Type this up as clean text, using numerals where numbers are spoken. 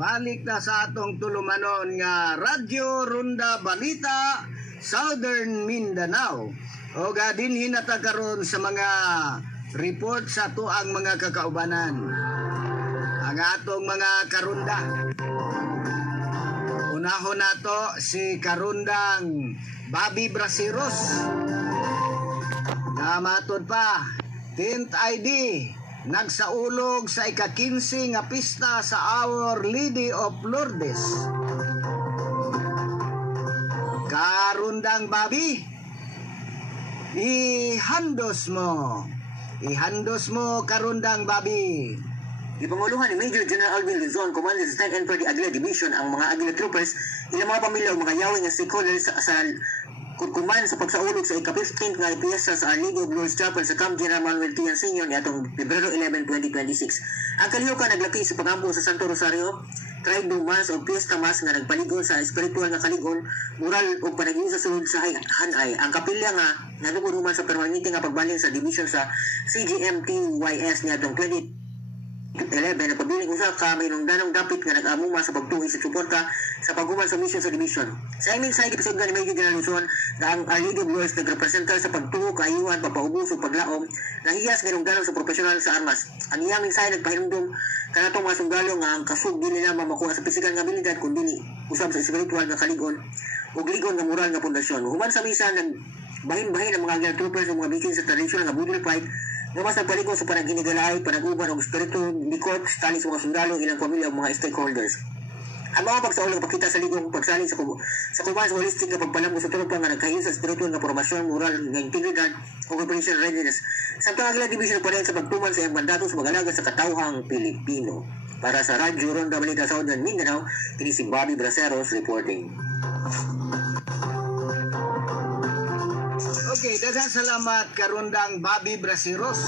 balik na sa atong tulumanon nga Radyo Ronda Balita Southern Mindanao. O gadin hinata karon sa mga report sa tuang mga kakaubanan. Ang atong mga karunda. Unahon nato si karundang Bobby Brasiros. Namatod pa 10th ID nagsaulog sa ika-15 nga pista sa Our Lady of Lourdes. Karundang Bobby, ihandos mo karundang Bobby. Ipanguluhan ni Major General Alvin Luzon, Commander sa 10th Infantry Aguila Division, ang mga Aguila Troopers, ilang mga pamilya o mga yawi nga stakeholders sa kuman sa pagsaulog sa ika-15 nga piyesta sa Our Lady of Lourdes Chapel sa Camp General Manuel Tian Sr. ni atong Pebrero 11, 2026. Ang kalihukan naglaki sa pagambo sa Santo Rosario, Tribe Mas o Fiesta Mas nga nagpaligon sa espiritual nga kaligon, mural o panagin sa sulod sa hanay. Ang kapilya nga naduguruman sa permanente nga pagbalin sa division sa CGMTYS ni atong 2011 na pabiling usa ka may nungdanong dapit nga nag-amuma sa pagtuhi sa suporta sa paghuman sa mission sa division. Sa imin sa episode ni Major General Luzon na ang Our Lady of Lourdes nagrepresentar sa pagtuho, kaayuhan, papaubos o paglaom na hiyas nga nungdanong sa profesional sa armas. Ang iyang mensahe nagpahinumdum kanatong mga sundalo nga ang kasug dili na makuha sa pisikal nga abilidad kundi usab sa espiritual nga kaligon ug ligon nga moral nga pundasyon. Human sa misa bahin-bahin ang mga Aguila Troopers o mga bikin sa traditional nga budol fight nga mas nagpaligon sa panaginigalay, panaguban o espiritu likot tali sa mga sundalo, ilang pamilya o mga stakeholders. Ang mga pagsaulog pakita sa ligong pagsalin sa kuman sa holistic nga pagpalambo sa tropa nga nagkahiyo sa spiritual nga formasyon, moral nga integridad o operation readiness. Samtang Aguila Division pa rin sa pagtuman sa iyang mandato sa mag-alaga sa katauhang Pilipino. Para sa Radyo Ronda Balita Southern Mindanao, ini si Bobby Braceros reporting. Okay, daghang salamat karundang Bobby Brasiros.